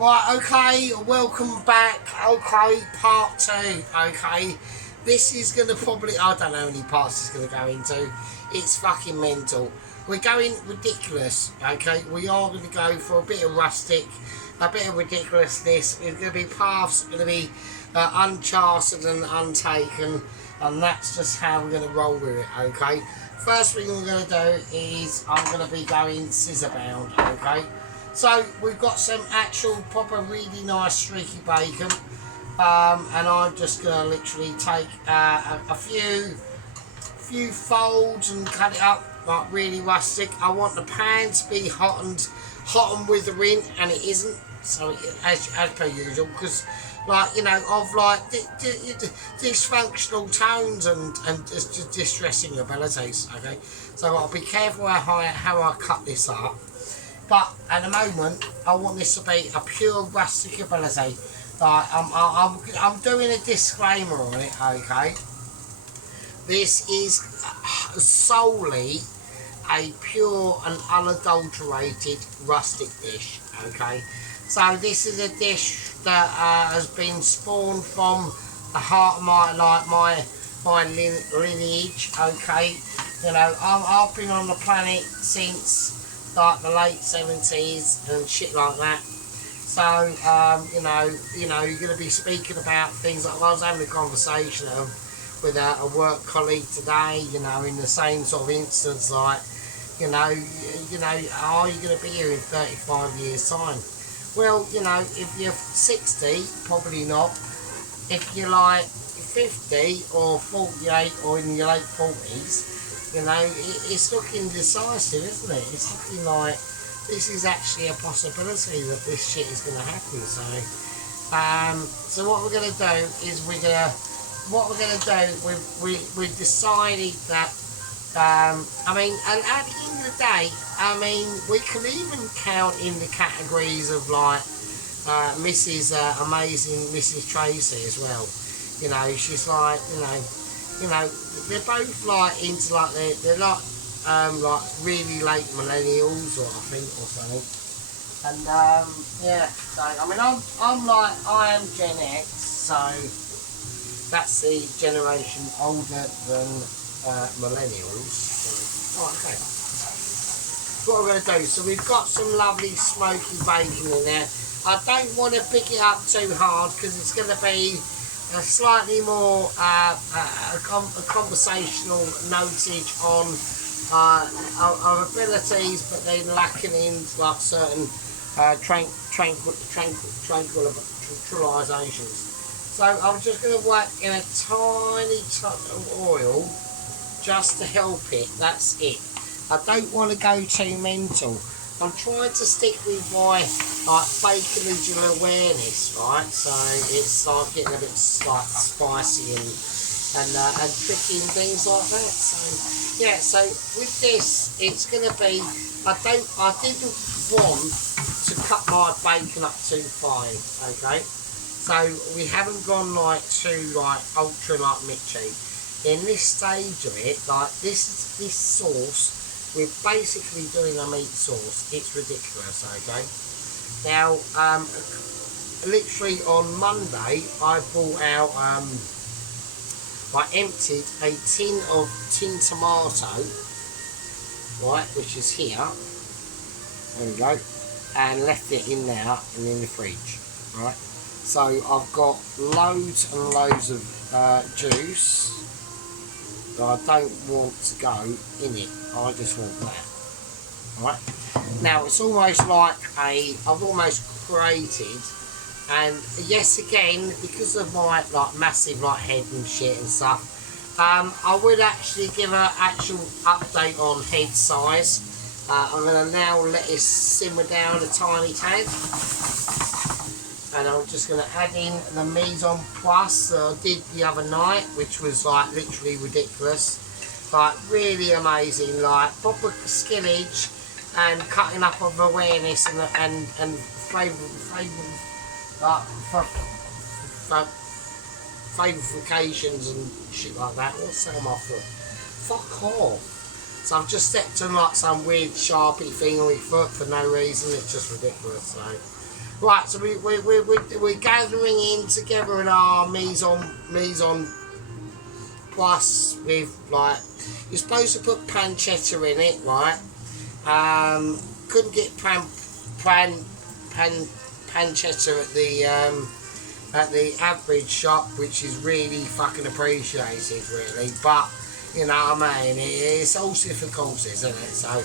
Right, okay, welcome back. Okay, part 2. Okay, this is gonna probably, I don't know how many parts it's gonna go into. It's fucking mental. We're going ridiculous. Okay, we are gonna go for a bit of rustic, a bit of ridiculousness. There's gonna be paths gonna be uncharted and untaken, and that's just how we're gonna roll with it. Okay, first thing we're gonna do is I'm gonna be going scissor bound. Okay. So we've got some actual proper really nice streaky bacon, and I'm just gonna literally take a few folds and cut it up like really rustic. I want the pan to be hot and withering, and it isn't. So as per usual, because like of like dysfunctional tones and distressing abilities. Okay, so I'll be careful how I cut this up. But at the moment, I want this to be a pure rustic ability. I'm doing a disclaimer on it, okay? This is solely a pure and unadulterated rustic dish, okay? So this is a dish that has been spawned from the heart of my lineage, okay? I've been on the planet since like the late 70s and shit like that. So you're going to be speaking about things like I was having a conversation with a work colleague today. In the same sort of instance, like are you going to be here in 35 years time? Well, if you're 60, probably not. If you're like 50 or 48 or in your late 40s, it's looking decisive, isn't it? It's looking like this is actually a possibility that this shit is going to happen. So what we're going to do is we've decided that and at the end of the day, we can even count in the categories of like Mrs. Amazing Mrs. Tracy as well. She's like they're both like into like they're like really late millennials or something. And yeah, so I am Gen X, so that's the generation older than millennials. Oh, okay. What we're going to do, so we've got some lovely smoky bacon in there. I don't want to pick it up too hard because it's going to be a slightly more a conversational notage on our abilities, but then lacking in like certain tranquilizations. So I'm just going to work in a tiny touch of oil just to help it. That's it. I don't want to go too mental. I'm trying to stick with my baconageal awareness, right? So it's like getting a bit like spicy and tricky and things like that. So yeah, so with this, it's gonna be. I didn't want to cut my bacon up too fine, okay? So we haven't gone like too ultra Mitchy. In this stage of it, like this sauce. We're basically doing a meat sauce. It's ridiculous, okay? Now, literally on Monday, I brought out, I emptied a tin of tin tomato, right, which is here. There we go. And left it in there and in the fridge, right? So I've got loads and loads of juice. I don't want to go in it. I just want that. Right? Now it's almost like I've almost created, and yes, again, because of my massive head and shit and stuff, I would actually give an actual update on head size. I'm going to now let it simmer down a tiny tad. And I'm just going to add in the mise en place that I did the other night, which was literally ridiculous, really amazing, proper skillage and cutting up of awareness and flavorifications and shit like that. What's that on my foot? Fuck off. So I've just stepped on some weird Sharpie thing on my foot for no reason. It's just ridiculous. So Right, so we're gathering in together in our mise en place with, like, you're supposed to put pancetta in it, right? Couldn't get pancetta at the average shop, which is really fucking appreciated, really. But you know what I mean. It's all different courses, isn't it? So,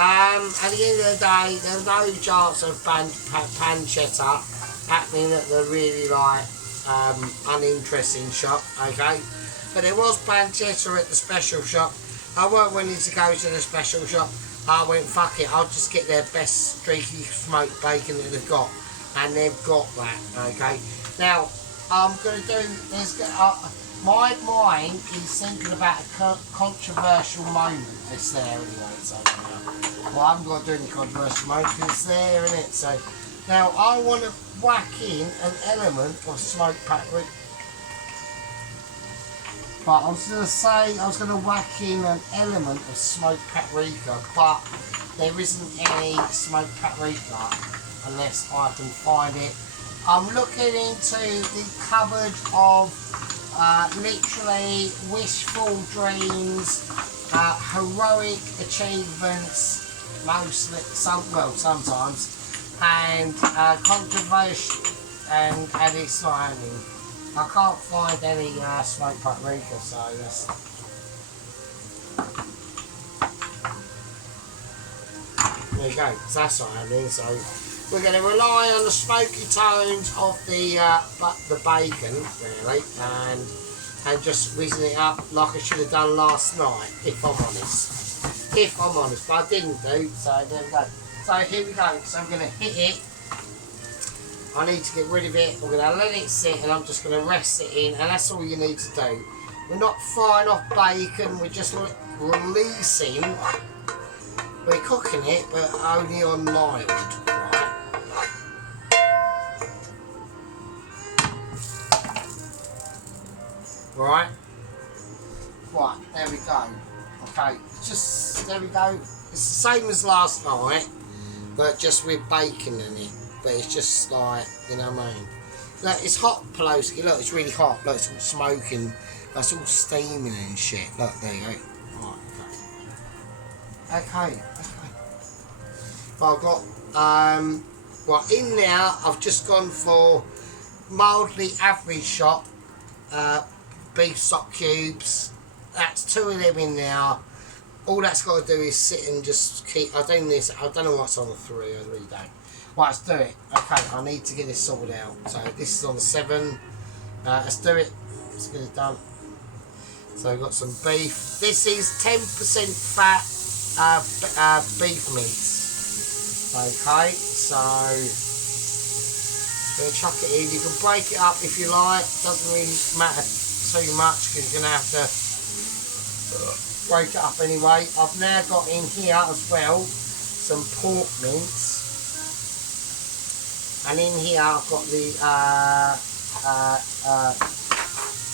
at the end of the day, there's no chance of pancetta happening at the really like uninteresting shop. Okay, but there was pancetta at the special shop. I weren't willing to go to the special shop. I went, fuck it, I'll just get their best streaky smoked bacon that they've got. And they've got that, okay? Now, I'm going to do, my mind is thinking about a controversial moment that's there anyway, so well, I haven't got to do any controversial moment because it's there, isn't it? So, now I want to whack in an element of smoked paprika. But I was going to say I was going to whack in an element of smoked paprika, but there isn't any smoked paprika unless I can find it. I'm looking into the cupboard of literally wishful dreams, heroic achievements, mostly, sometimes, and controversial and exciting. I can't find any smoked paprika, so that's. There you go, so that's what I mean. So we're going to rely on the smoky tones of the bacon, really, and just whizzing it up like I should have done last night, if I'm honest. If I'm honest, but I didn't do, so there we go. So here we go, so I'm going to hit it. I need to get rid of it, we're going to let it sit and I'm just going to rest it in, and that's all you need to do. We're not frying off bacon, we're just releasing, we're cooking it but only on mild, right? Right, there we go. Okay, there we go. It's the same as last night, but just with bacon in it. But it's just like, you know what I mean? Look, it's hot, Pelosi. Look, it's really hot. Look, it's all smoking. It's all steaming and shit. Look, there you go. Right, okay. Well, I've got, well, in there, I've just gone for mildly average shop beef stock cubes. That's 2 of them in there. All that's got to do is sit and just keep. I don't know what's on the 3. I really don't. Right, let's do it. Okay, I need to get this sorted out. So this is on the 7. Let's do it. Let's get it done. So we've got some beef. This is 10% fat beef mince. Okay, so going to chuck it in. You can break it up if you like. Doesn't really matter too much because you're going to have to break it up anyway. I've now got in here as well some pork mince. And in here I've got the,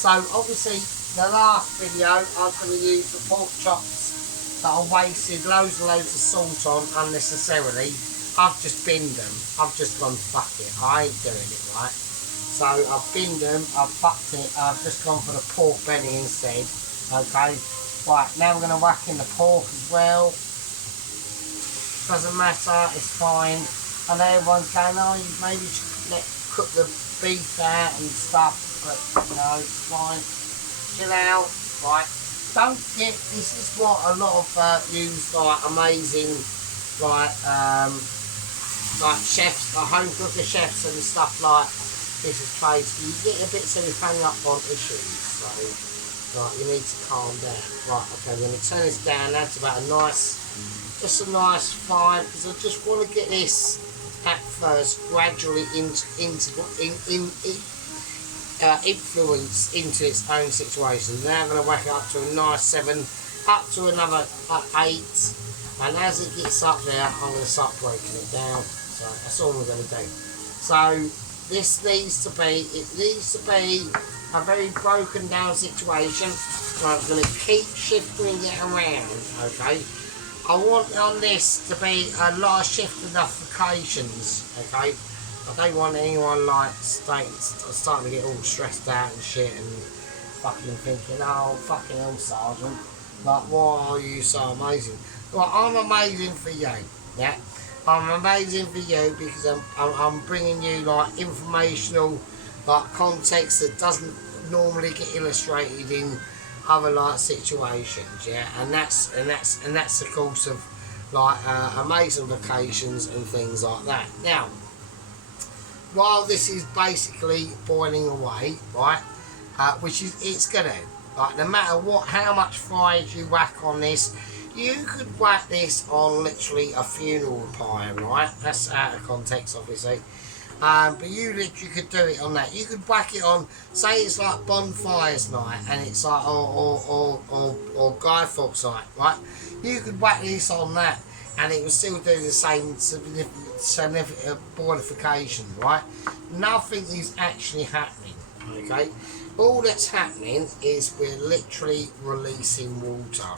so obviously the last video I was going to use the pork chops that I wasted loads and loads of salt on unnecessarily. I've just binned them. I've just gone, fuck it, I ain't doing it, right? So I've binned them, I've fucked it, I've just gone for the pork belly instead, okay? Right, now we're going to whack in the pork as well. Doesn't matter, it's fine. I know everyone's going, oh, you maybe should cook the beef out and stuff, but no, it's fine. Chill out, right? Don't get, this is what a lot of use like amazing, like chefs, like home cooker chefs and stuff like this is trades. You get a bit so you hang up on issues, so right, you need to calm down. Right, okay, we're going to turn this down. That's about a nice, just a nice 5, because I just want to get this at first gradually influence into its own situation. Now I'm going to whack it up to a nice 7, up to another 8, and as it gets up there I'm going to start breaking it down. So that's all we're going to do. So this needs to be, a very broken down situation. I'm going to keep shifting it around, okay? I want on this to be a lot of shifting applications, okay? I don't want anyone like starting to get all stressed out and shit and fucking thinking, oh fucking hell, Sergeant, like why are you so amazing? Well, I'm amazing for you, yeah. I'm amazing for you because I'm bringing you like informational like context that doesn't normally get illustrated in other like situations, yeah. And that's the course of like amazing vacations and things like that. Now, while this is basically boiling away, right, which is it's gonna, like, no matter what, how much fries you whack on this, you could whack this on literally a funeral pyre, right? That's out of context, obviously. But you literally could do it on that. You could whack it on, say it's like bonfires night, and it's like or Guy Fawkes night, right? You could whack this on that, and it would still do the same significant boilification, right? Nothing is actually happening, okay? All that's happening is we're literally releasing water.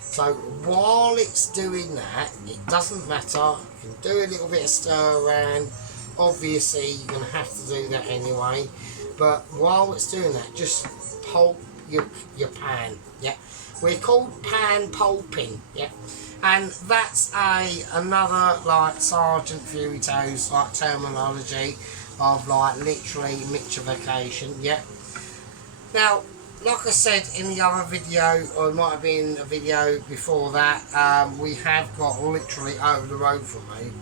So while it's doing that, it doesn't matter. You can do a little bit of stir around. Obviously, you're going to have to do that anyway. But while it's doing that, just pulp your pan, yeah? We're called pan pulping, yeah? And that's another like Sergeant Fury Toes like terminology of like literally mixerification, yeah? Now, like I said in the other video, or it might have been a video before that, we have got literally over the road from me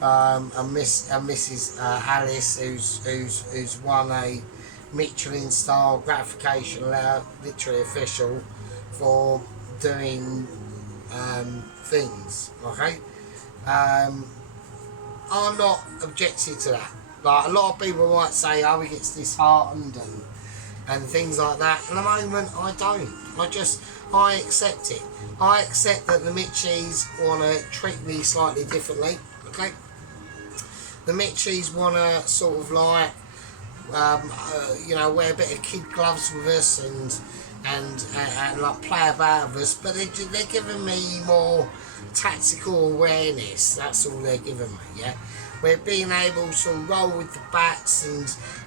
and Mrs. Alice, who's won a Michelin star gratification letter, literally official, for doing things. Okay, I'm not objective to that. Like a lot of people might say, "Oh, he gets disheartened and things like that." At the moment, I don't. I accept it. I accept that the Mitchies want to treat me slightly differently. Okay, the Mitchies want to sort of like, you know, wear a bit of kid gloves with us and like play about with us, but they're giving me more tactical awareness. That's all they're giving me. Yeah, we're being able to roll with the bats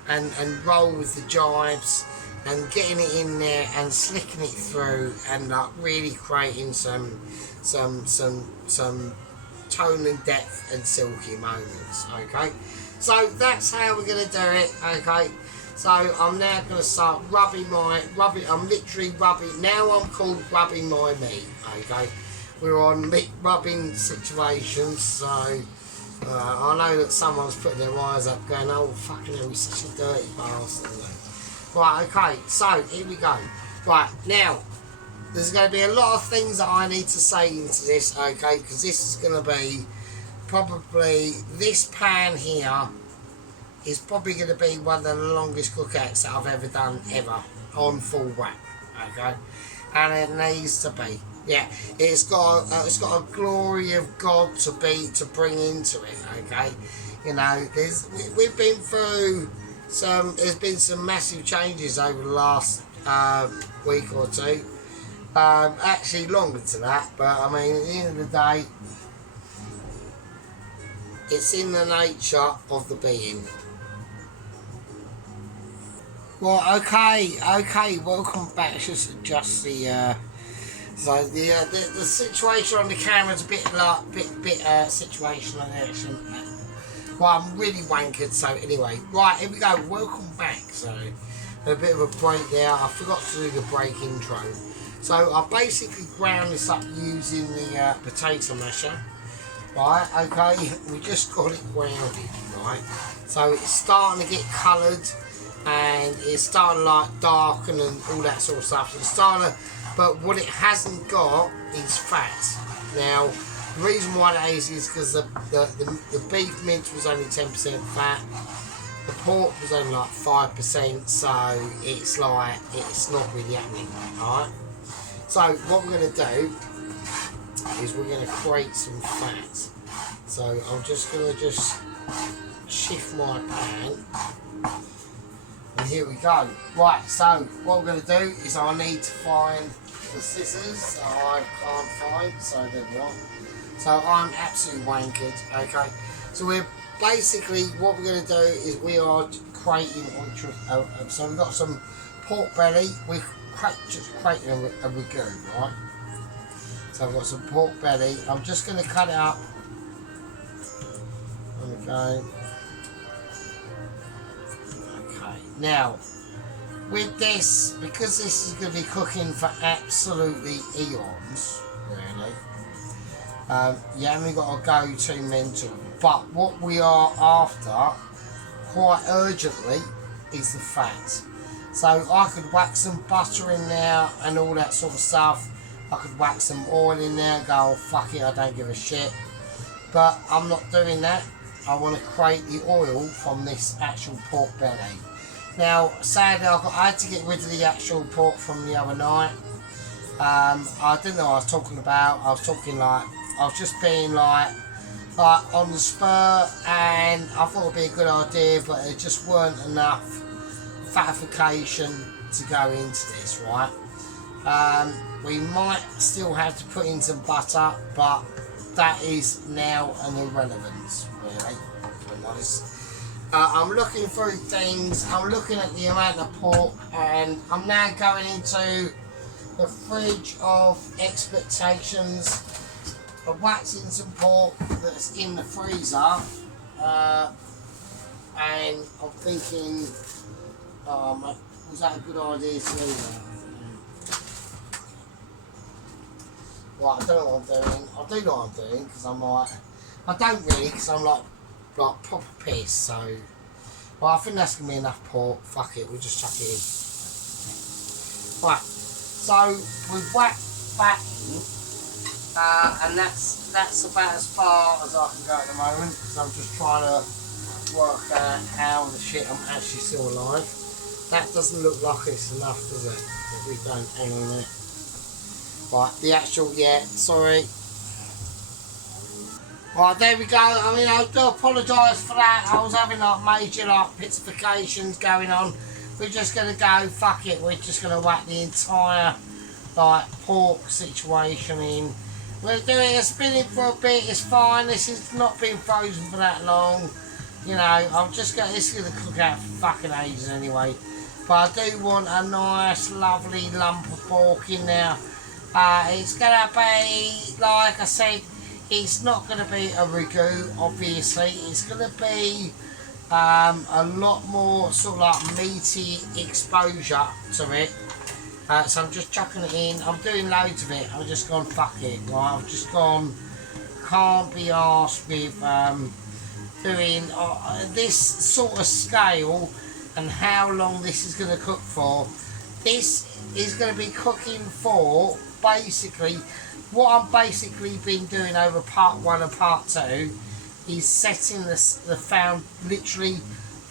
and roll with the jives and getting it in there and slicking it through and like really creating some tone and depth and silky moments. Okay, so that's how we're going to do it. Okay, so I'm now going to start rubbing. I'm literally rubbing. Now I'm called rubbing my meat. Okay, we're on meat rubbing situations, so I know that someone's putting their eyes up going, oh fucking hell, he's such a dirty bastard. Right, okay, so here we go. Right, now there's going to be a lot of things that I need to say into this, okay, because this is going to be probably, this pan here is probably going to be one of the longest cookouts that I've ever done ever on full whack, okay, and it needs to be, yeah, it's got a glory of God to bring into it, okay, you know, we've been through there's been some massive changes over the last week or two. Actually longer to that, but I mean at the end of the day it's in the nature of the being. Well, okay, welcome back. Just adjust the so the situation on the camera is a bit situational action. Well, I'm really wankered, so anyway, right, here we go, welcome back. So a bit of a break there, I forgot to do the break intro. So I basically ground this up using the potato masher, right, okay, we just got it grounded, right, so it's starting to get coloured and it's starting to like darken and all that sort of stuff, so it's starting to, but what it hasn't got is fat. Now, the reason why that is because the beef mince was only 10% fat, the pork was only like 5%, so it's like, it's not really happening, alright? So what we're going to do is we're going to create some fat. So I'm just going to shift my pan, and here we go. Right, so what we're going to do is I need to find the scissors that I can't find, so there we are. So I'm absolutely wankered, okay. So we're basically what we're going to do is we are creating so we've got some pork belly. We're just creating a ragu, right? So I've got some pork belly. I'm just going to cut it up. Okay. Okay. Now, with this, because this is going to be cooking for absolutely eons, really, you haven't got to go too mental. But what we are after, quite urgently, is the fat. So I could whack some butter in there and all that sort of stuff. I could whack some oil in there and go, oh, fuck it, I don't give a shit. But I'm not doing that. I want to create the oil from this actual pork belly. Now, sadly, I had to get rid of the actual pork from the other night. I didn't know what I was talking about. I was just being like on the spur, and I thought it'd be a good idea, but it just weren't enough fatification to go into this, right? We might still have to put in some butter, but that is now an irrelevance, really, if I'm honest. I'm looking through things, I'm looking at the amount of pork, and I'm now going into the fridge of expectations of waxing some pork that's in the freezer, and I'm thinking, was that a good idea to do that? Well, I don't know what I'm doing. I do know what I'm doing because I'm like, I don't really because I'm like proper pissed. So, well, I think that's gonna be enough pork. Fuck it, we'll just chuck it in. Right, so we've whacked that in, and that's about as far as I can go at the moment because I'm just trying to work out how the shit I'm actually still alive. That doesn't look like it's enough, does it? If we don't hang on it. Right, the actual, yeah, sorry. Right, there we go. I mean, I do apologise for that. I was having like major pizzifications going on. We're just going to go, fuck it, we're just going to whack the entire pork situation in. We're doing a spinning for a bit, it's fine. This has not been frozen for that long. You know, I'm just going, this is going to cook out for fucking ages anyway. But I do want a nice, lovely lump of pork in there. It's going to be, like I said, it's not going to be a ragu, obviously. It's going to be a lot more sort of like meaty exposure to it. So I'm just chucking it in. I'm doing loads of it. I've just gone, fuck it. Right? I've just gone, can't be arsed with doing this sort of scale and how long this is going to cook for. This is going to be cooking for, basically, what I've basically been doing over part 1 and part 2 is setting literally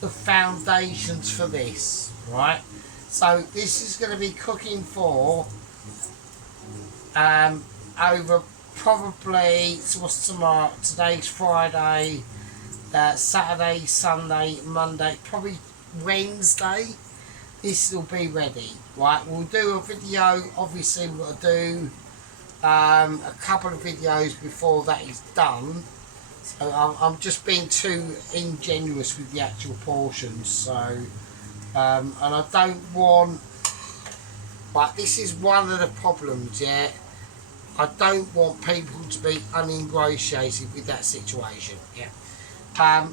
the foundations for this, right? So this is going to be cooking for over probably, so what's tomorrow? Today's Friday, Saturday, Sunday, Monday, probably Wednesday. This will be ready, right? We'll do a video. Obviously, we've got to do a couple of videos before that is done. So I'm just being too ingenuous with the actual portions. So, and I don't want. But this is one of the problems, yeah. I don't want people to be uningratiated with that situation, yeah.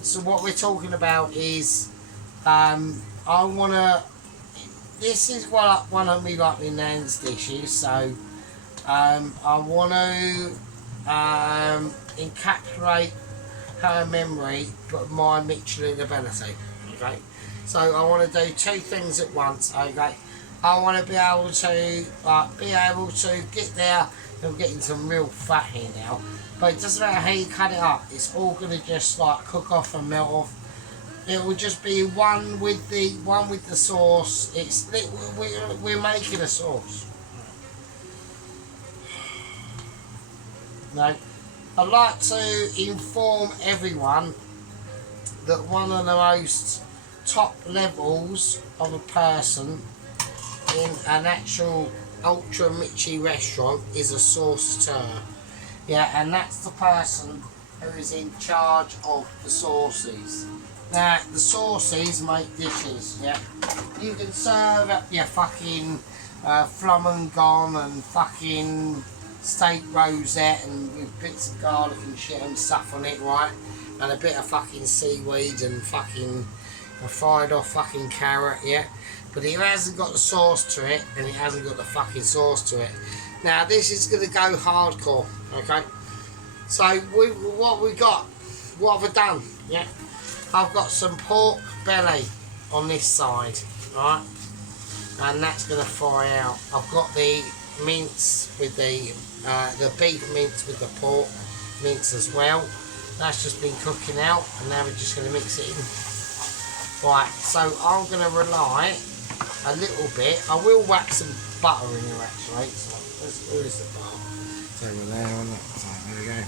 So what we're talking about is, I want to. This is one of me like my nan's dishes, so I want to encapsulate her memory but my Michelin ability. Okay, so I want to do two things at once. Okay, I want to be able to get there. I'm getting some real fat here now, but it doesn't matter how you cut it up. It's all going to just like cook off and melt off. It will just be one with the sauce. We're making a sauce. No, I'd like to inform everyone that one of the most top levels of a person in an actual ultra Mitchy restaurant is a sauceteur. Yeah, and that's the person who is in charge of the sauces. Now, the sauces make dishes, yeah. You can serve up your fucking flamingon and fucking steak rosette and with bits of garlic and shit and stuff on it, right? And a bit of fucking seaweed and fucking a fried off fucking carrot, yeah. But it hasn't got the sauce to it, and it hasn't got the fucking sauce to it. Now, this is going to go hardcore, okay? So, what have I done, yeah? I've got some pork belly on this side, right? And that's going to fry out. I've got the mince with the beef mince with the pork mince as well. That's just been cooking out, and now we're just going to mix it in. Right, so I'm going to rely a little bit. I will whack some butter in here actually. So where is the butter? It's over there, isn't it? So there we go.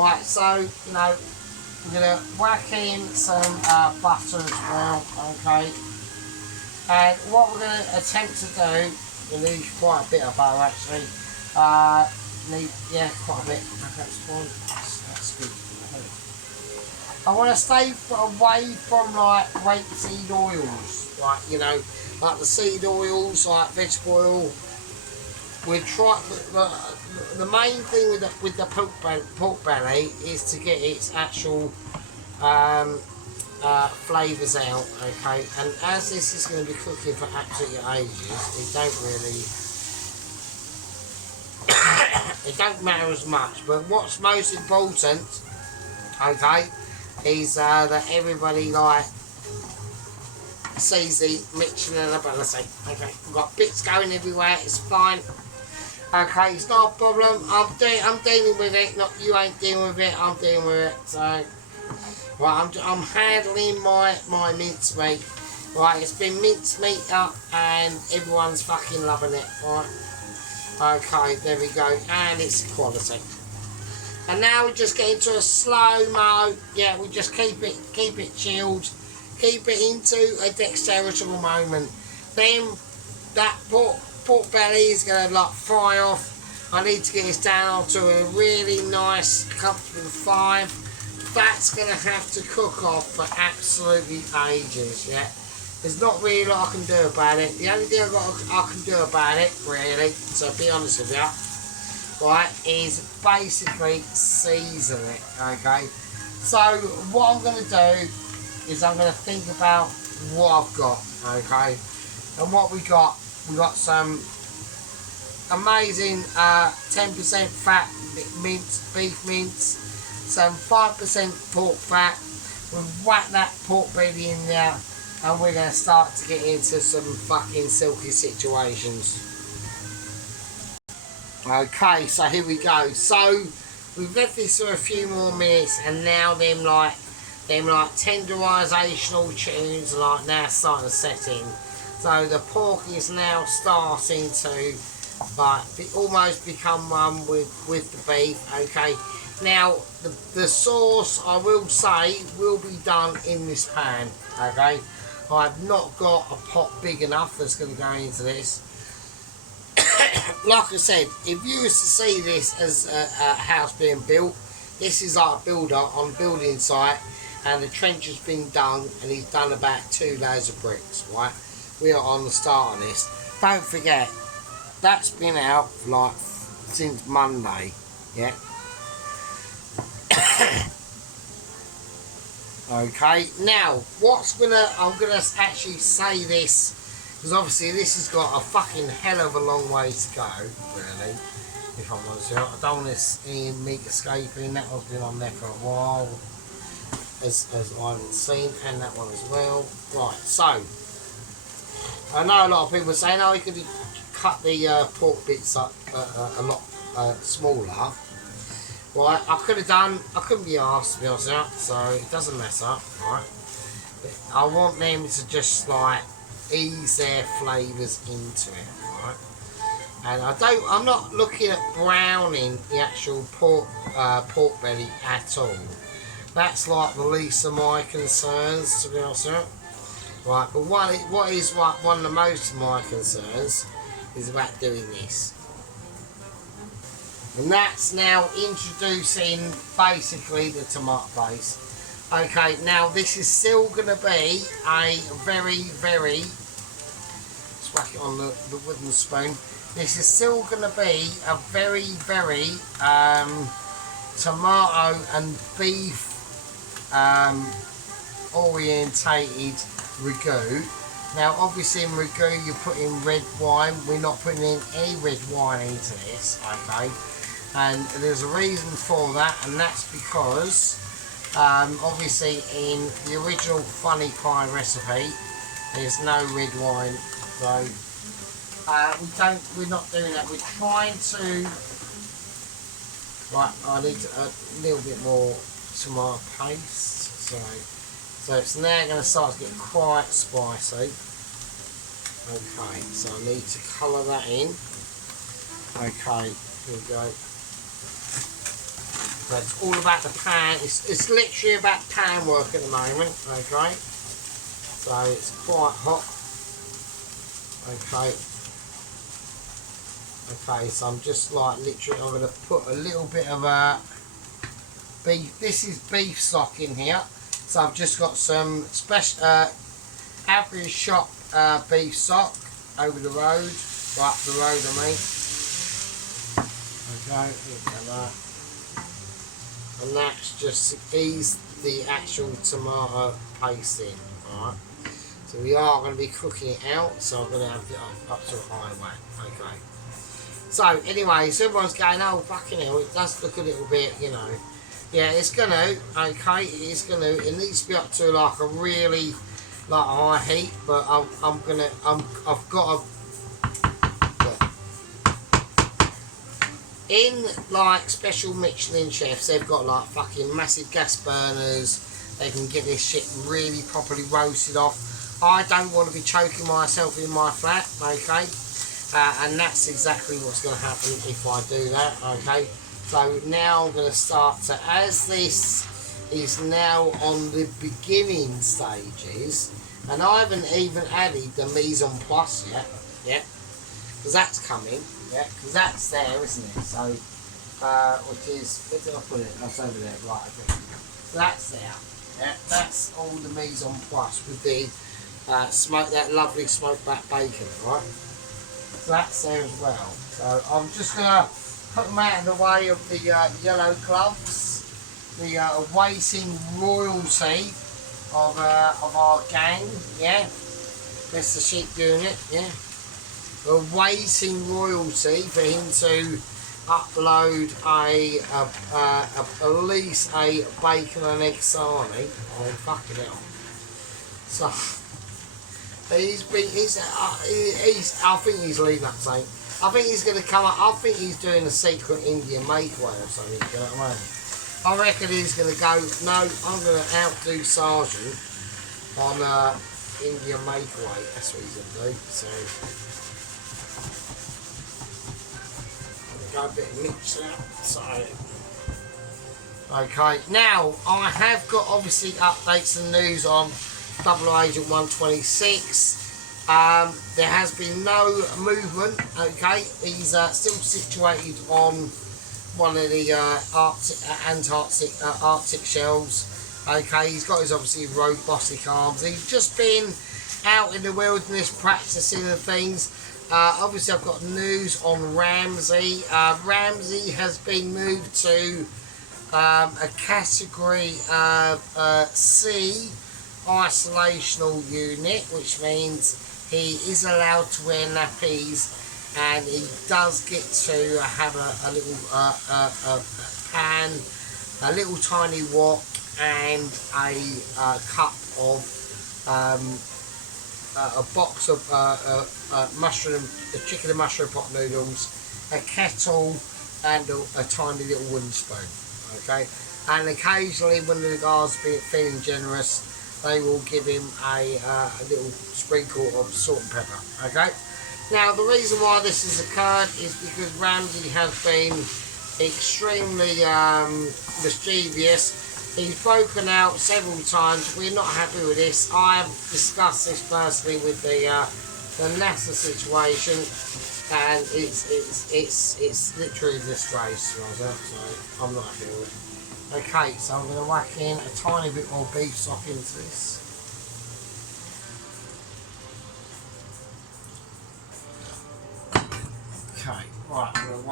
Right, so you know, I'm going to whack in some butter as well, okay? And what we're going to attempt to do, we need quite a bit of butter actually. Yeah, quite a bit. That's fine. That's good. I want to stay away from like rapeseed oils, like you know, like the seed oils, like vegetable oil. We try the main thing with the pork belly is to get its actual flavours out, okay. And as this is going to be cooking for absolutely ages, it don't matter as much. But what's most important, okay, is that everybody like sees the mixture and the balancing. Okay, we've got bits going everywhere. It's fine. Okay, it's not a problem. I'm dealing with it. Not you ain't dealing with it. I'm dealing with it. So, right, I'm handling my mincemeat. Right, it's been mincemeat up, and everyone's fucking loving it. Right. Okay, there we go, and it's quality. And now we just get into a slow-mo. Yeah, we just keep it chilled, keep it into a dexterous moment. Then that pork belly is gonna like fry off. I need to get this down to a really nice, comfortable 5. That's gonna have to cook off for absolutely ages. Yeah, there's not really a lot I can do about it. The only thing I can do about it, really, so be honest with you, right, is basically season it, okay? So what I'm going to do is I'm going to think about what I've got, okay? And what we got some amazing 10% fat mince, beef mince, some 5% pork fat. We'll whack that pork belly in there, and we're going to start to get into some fucking silky situations. Okay, so here we go. So we've left this for a few more minutes, and now them like tenderisational tunes like now starting to set in. So the pork is now starting to like almost become one with the beef. Okay, now the sauce, I will say, will be done in this pan. Okay, I've not got a pot big enough that's going to go into this. Like I said, if you was to see this as a house being built, this is like a builder on building site, and the trench has been done, and he's done about 2 layers of bricks, right? We are on the start of this. Don't forget, that's been out like since Monday, yeah? Okay, now I'm gonna actually say this, because obviously this has got a fucking hell of a long way to go, really, if I'm honest with you. I don't want this meat escaping. That one's been on there for a while, as I haven't seen, and that one as well. Right, so I know a lot of people are saying, oh, you could cut the pork bits up a lot smaller. Right, I couldn't be asked, to be honest with you, so it doesn't mess up, right? But I want them to just like ease their flavours into it, right? And I'm not looking at browning the actual pork belly at all. That's like the least of my concerns, to be honest with you. Right, but what is one of the most of my concerns is about doing this. And that's now introducing basically the tomato paste. Okay, now this is still going to be a very, very, let's whack it on the wooden spoon. This is still going to be a very, very tomato and beef orientated ragu. Now obviously in ragu you put in red wine. We're not putting in any red wine into this, okay? And there's a reason for that, and that's because obviously in the original funny pie recipe there's no red wine, so we're not doing that. We're trying to, right, I need a little bit more tomato paste, so it's now going to start to get quite spicy. Okay, so I need to colour that in. Okay, here we go. So it's all about the pan. It's literally about pan work at the moment. Okay, so it's quite hot. Okay. Okay, so I'm just like literally, I'm going to put a little bit of beef. This is beef stock in here. So I've just got some special average shop beef stock over the road, or up the road I mean. Okay, look at that. And that's just to ease the actual tomato paste in. Alright. So we are going to be cooking it out, so I'm going to have it up to a high way. Okay. So anyway, so everyone's going, oh fucking hell, it does look a little bit, you know. Yeah, it's gonna, okay, it's gonna, it needs to be up to like a really, like high heat, but I've got in like special Michelin chefs, they've got like fucking massive gas burners, they can get this shit really properly roasted off. I don't want to be choking myself in my flat, okay, and that's exactly what's going to happen if I do that, okay. So now I'm going to start to, as this is now on the beginning stages, and I haven't even added the mise en place yet, because that's coming, because that's there, isn't it? So, which is, where did I put it? That's over there, right, okay. So that's there, that's all the mise en place with the that lovely smoked back bacon, right? So that's there as well. So I'm just going to put them out of the way of the yellow gloves, the awaiting royalty of our gang, yeah. That's the sheep doing it, yeah. Awaiting royalty for him to upload at least a bacon and egg sarnie. Oh fucking hell! So he's I think he's leaving that saying. I think he's going to come up, I think he's doing a secret Indian makeaway or something, you know what I mean? I reckon he's going to go, no, I'm going to outdo Sergeant on Indian makeaway, that's what he's going to do, so. I'm going to go a bit of mix now, so. Okay, now, I have got obviously updates and news on Double Agent 126. There has been no movement, okay, he's still situated on one of the Arctic shelves, okay, he's got his obviously robotic arms, he's just been out in the wilderness practicing and things. Obviously I've got news on Ramsey. Ramsey has been moved to a category C isolational unit, which means he is allowed to wear nappies, and he does get to have a little pan, a little tiny wok, and a cup of a box of chicken and mushroom pot noodles, a kettle, and a tiny little wooden spoon. Okay, and occasionally when the guys feeling generous, they will give him a little sprinkle of salt and pepper, okay? Now, the reason why this has occurred is because Ramsey has been extremely mischievous. He's broken out several times. We're not happy with this. I have discussed this personally with the NASA situation. and it's literally a disgrace, Roger. So I'm not happy with it. Okay, so I'm going to whack in a tiny bit more beef stock into this. Okay, right, I'm going to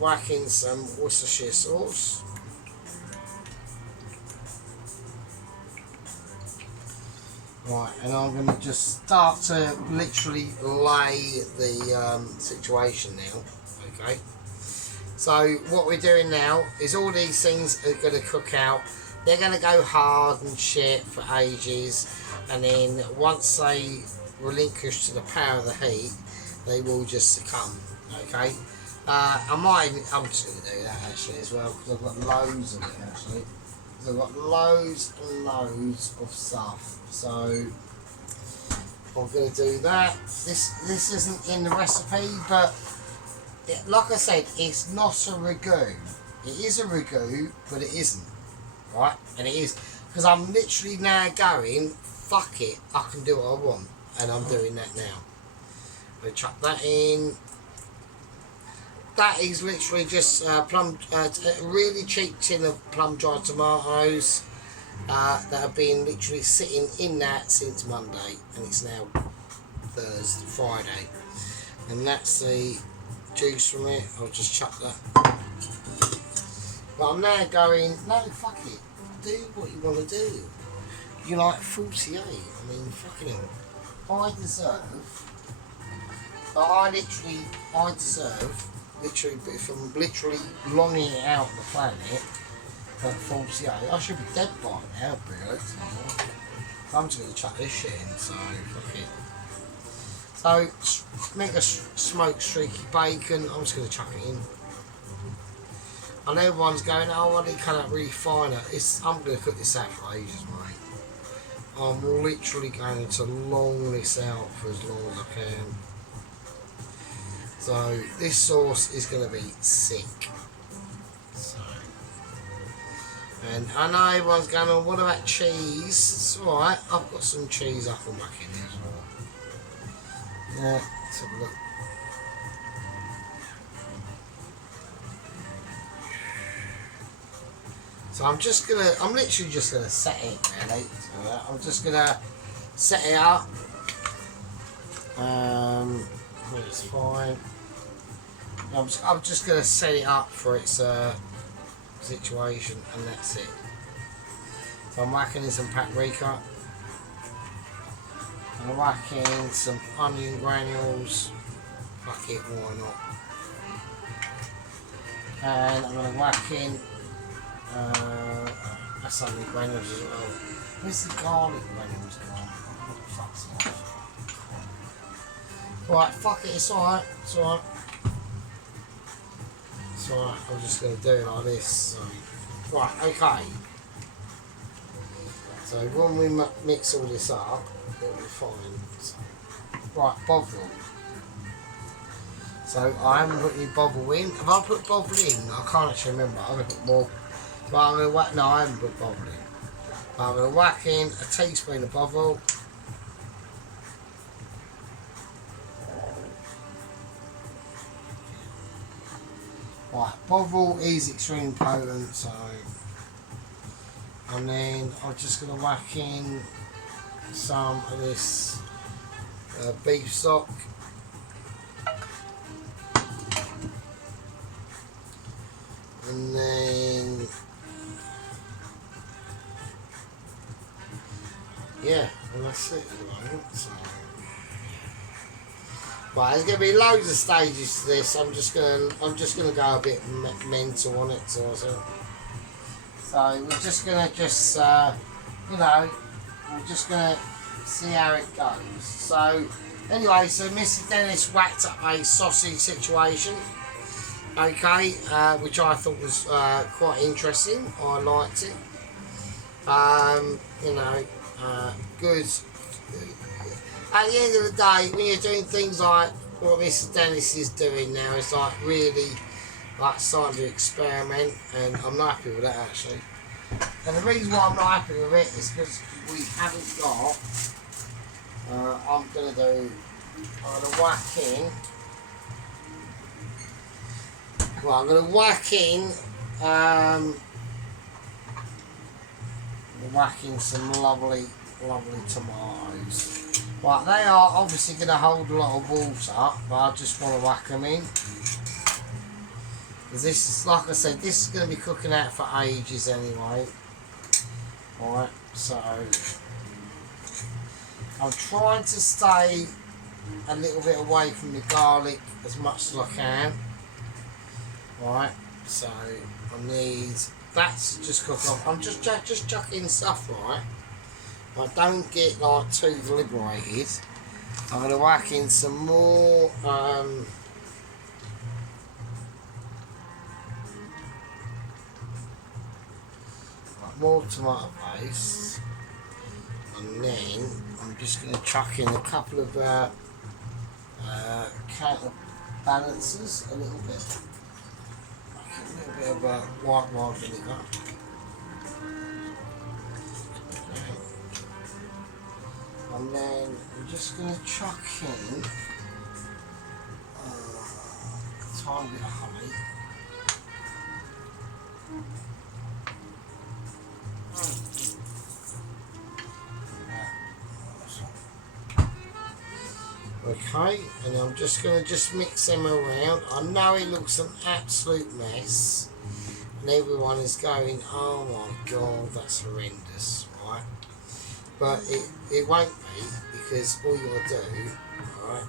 whack in some Worcestershire sauce. Right, and I'm going to just start to literally lay the situation now. Okay. So what we're doing now is all these things are going to cook out. They're going to go hard and shit for ages, and then once they relinquish to the power of the heat, they will just succumb. Okay. I'm just going to do that actually as well, because I've got loads of it actually. I've got loads and loads of stuff, so I'm going to do that. This isn't in the recipe, but like I said, it's not a ragu. It is a ragu, but it isn't, right? And it is because I'm literally now going, fuck it, I can do what I want, and I'm doing that now. I'm going to chuck that in. That is literally just a really cheap tin of plum dried tomatoes that have been literally sitting in that since Monday, and it's now Friday, and that's the juice from it. I'll just chuck that. But I'm now going, no, fuck it, do what you want to do. You're like 48, I mean, fucking hell. I deserve, literally, if I'm literally longing it out the planet at 48, I should be dead by now, really. I'm just going to chuck this shit in, so fuck it. So, make a smoked streaky bacon, I'm just going to chuck it in. And everyone's going, oh, well, they cannot really fine it. I'm going to cook this out for ages, mate. I'm literally going to long this out for as long as I can. So this sauce is going to be sick. So, and I know everyone's going, oh, what about cheese? It's alright, I've got some cheese I can whack in there as well. Yeah, let's have a look. So I'm literally just gonna set it really. So I'm just gonna set it up. It's fine. I'm just gonna set it up for its situation, and that's it. So I'm whacking in some paprika. I'm whacking in some onion granules. Fuck it, why not? And I'm gonna whack in that's onion granules as well. Where's the garlic granules gone? What the fuck's that? Right, fuck it, it's alright, it's alright. It's alright, I'm just going to do it like this. So. Right, okay. So when we mix all this up, it'll be fine. So. Right, bovril. So I haven't put any bovril in. Have I put bovril in? I can't actually remember. I'm going to put more. But I'm going to whack. No, I haven't put bovril in. But I'm going to whack in a teaspoon of bovril. Right, bovril is extremely potent, so. And then I'm just going to whack in some of this beef stock. And then, yeah, and that's it at the moment. So. Right, there's going to be loads of stages to this. I'm just going to go a bit mental on it. So we're just going to you know, we're just going to see how it goes. So anyway, so Mr. Dennis whacked up a sausage situation. Okay, which I thought was quite interesting. I liked it. You know, good. At the end of the day, when you're doing things like what Mr. Dennis is doing now, it's like really like starting to experiment, and I'm not happy with that actually. And the reason why I'm not happy with it is because we haven't got. I'm gonna do I'm going to whack in. Well, I'm going to whack in. Whacking some lovely tomatoes. Right, they are obviously going to hold a lot of water, but I just want to whack them in. Because this is, like I said, this is going to be cooking out for ages anyway. Right, so I'm trying to stay a little bit away from the garlic as much as I can. Right, so I need that's just cook off. I'm just chucking stuff, right. I don't get like too deliberated. I'm going to whack in some more more tomato paste, and then I'm just going to chuck in a couple of counterbalancers, a little bit of white wine vinegar. And then I'm just going to chuck in a tiny bit of honey. Okay, and I'm just going to mix them around. I know it looks an absolute mess, and everyone is going, oh my god, that's horrendous, right? But it won't be, because all you got to do, right,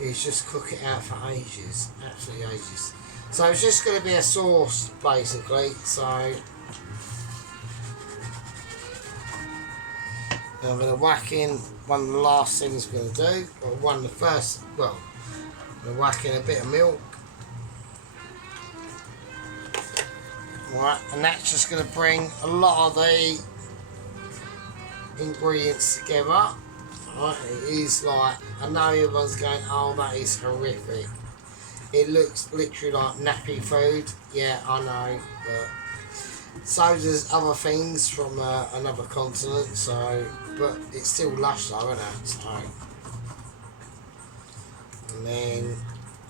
is just cook it out for ages, absolutely ages. So it's just going to be a sauce, basically. So I'm going to whack in one of the last things we're going to do, or one of the first, well, I'm going to whack in a bit of milk. Right, and that's just going to bring a lot of the ingredients together. Right, it is like, I know everyone's going, oh, that is horrific. It looks literally like nappy food. Yeah, I know, but so does other things from another continent. So, but it's still lush though, isn't it? So, and then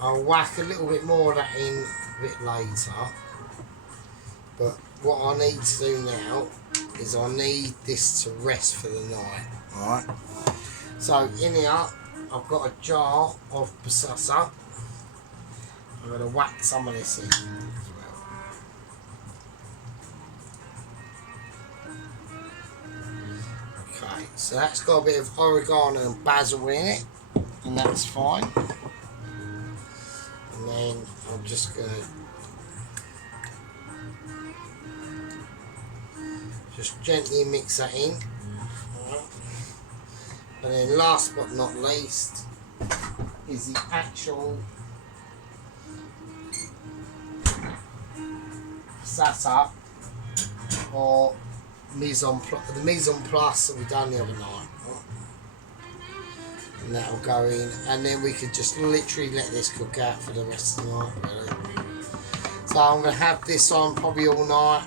I'll whack a little bit more of that in a bit later. But what I need to do now is I need this to rest for the night. Alright. So in here I've got a jar of passata. I'm going to whack some of this in as well. Okay, so that's got a bit of oregano and basil in it, and that's fine. And then I'm just going to just gently mix that in. And then last but not least is the actual passata, or the mise en place that we done the other night. And that'll go in, and then we could just literally let this cook out for the rest of the night, really. So I'm going to have this on probably all night.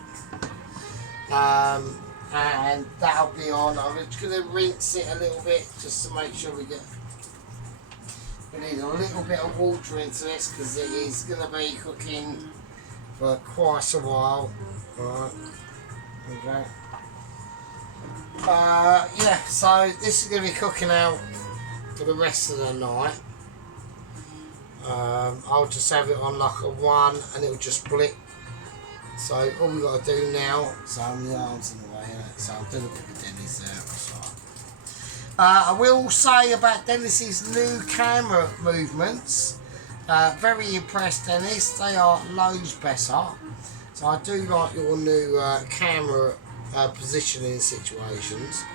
And that'll be on. I'm just going to rinse it a little bit just to make sure we need a little bit of water into this, because it is going to be cooking for quite a while. Right. Okay. Yeah, so this is going to be cooking out for the rest of the night. I'll just have it on like a 1 and it'll just blip. So all we've got to do now, so the arms in the way, so I'll do a bit of Dennis there. I will say about Dennis's new camera movements, very impressed, Dennis. They are loads better. So I do like your new camera positioning situations.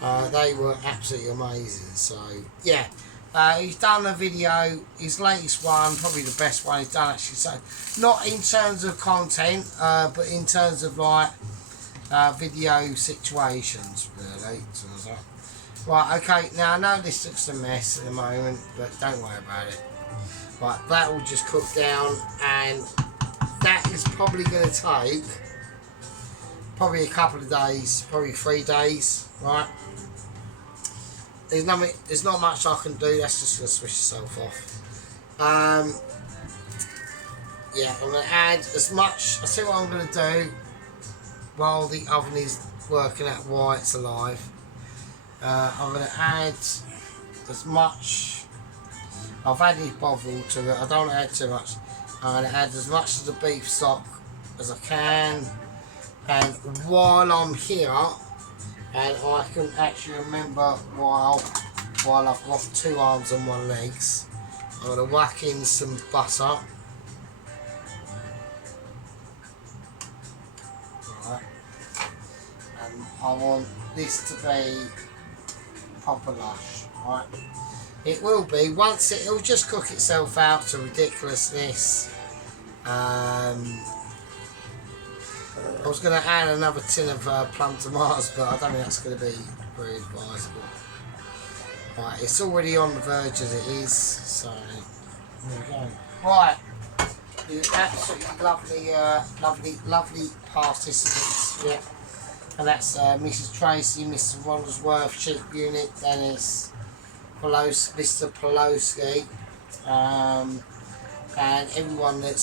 They were absolutely amazing. So yeah. He's done a video, his latest one, probably the best one he's done actually, so not in terms of content, but in terms of like video situations really. So, right, okay, now I know this looks a mess at the moment, but don't worry about it. Right, that will just cook down, and that is probably going to take probably a couple of days, probably 3 days, right? there's not much I can do. That's just gonna switch itself off. Yeah, I'm gonna add as much. I see what I'm gonna do while the oven is working out why it's alive. I'm gonna add as much. I've added bovril to it. I don't want to add too much. I'm gonna add as much of the beef stock as I can. And while I'm here, and I can actually remember while I've got 2 arms and 1 legs, I'm going to whack in some butter. Right. And I want this to be proper lush. Right. It will be, it'll just cook itself out to ridiculousness. I was going to add another tin of plum tomatoes, but I don't think that's going to be very advisable. Right, it's already on the verge as it is, so there we go. Right, the absolutely lovely participants, yeah. And that's Mrs. Tracy, Mr. Rondersworth, Sheep Unit, Dennis, Mr. Poloski, and everyone that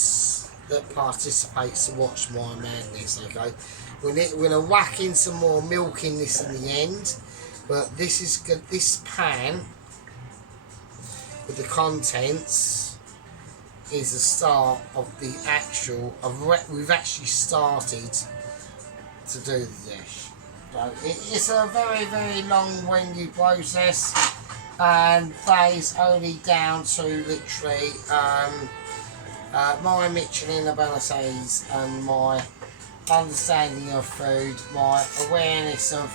participates to watch my madness. Okay, we're going to whack in some more milk in this in the end, but this is good. This pan with the contents is the start of the actual. We've actually started to do the dish. So it's a very long-winded process, and that is only down to literally. My Michelin abilities and my understanding of food, my awareness of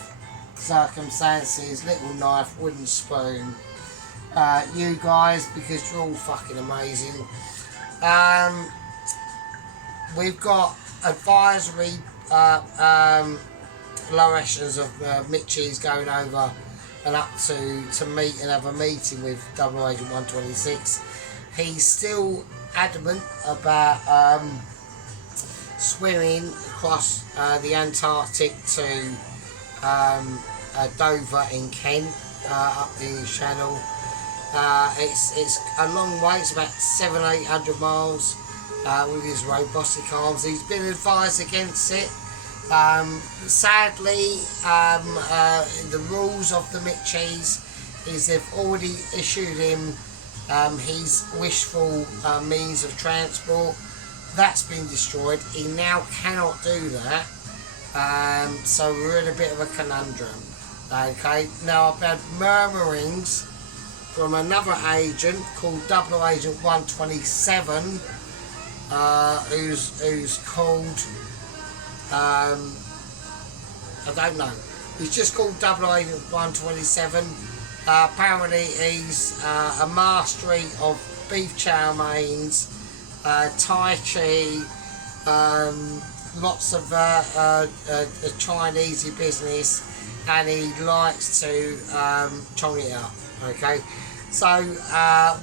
circumstances, little knife, wooden spoon, you guys, because you're all fucking amazing. We've got advisory low echelons of Mitchies going over and up to meet and have a meeting with Double Agent 126. He's still adamant about swimming across the Antarctic to Dover in Kent, up the channel. It's a long way, it's about 700-800 miles with his robotic arms. He's been advised against it. Sadly, the rules of the Mitchies is they've already issued him his wishful means of transport. That's been destroyed. He now cannot do that. So we're in a bit of a conundrum. Okay, now I've had murmurings from another agent called Double Agent 127, who's called I don't know. He's just called Double Agent 127. Apparently he's a mastery of beef chow mains, Tai Chi, lots of Chinese business, and he likes to chong it up. Okay, so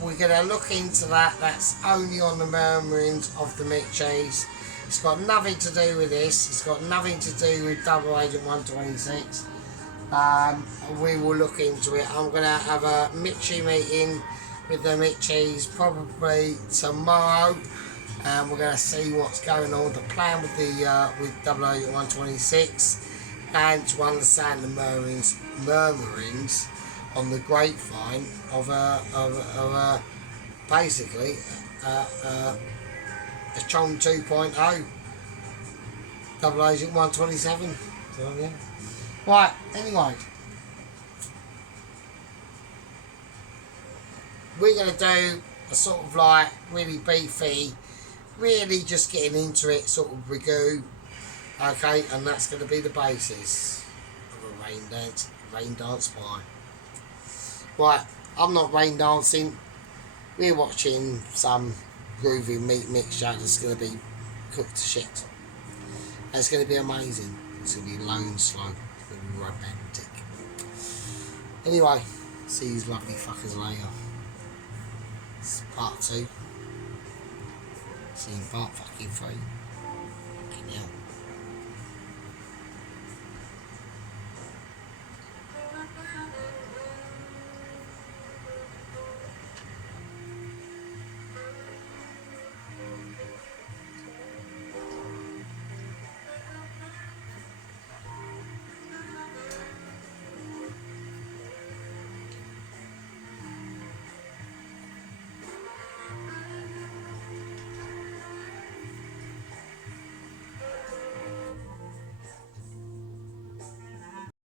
we're going to look into that. That's only on the murmurings of the Mitchies. It's got nothing to do with this. It's got nothing to do with Double Agent 126. We will look into it. I'm going to have a Mitchie meeting with the Mitchies probably tomorrow, and we're going to see what's going on with the plan with the with Double Agent 126, and to understand the murmurings on the grapevine of basically a Chong 2.0 Double Agent 127. So yeah. Right, anyway, we're going to do a sort of like really beefy, really just getting into it sort of ragu, okay, and that's going to be the basis of a rain dance pie. Right, I'm not rain dancing, we're watching some groovy meat mixture that's going to be cooked to shit. And it's going to be amazing. It's going to be low and slow. It's going to be romantic. Anyway, see these lovely fuckers later. It's part 2. See you in part fucking 3. Fucking hell.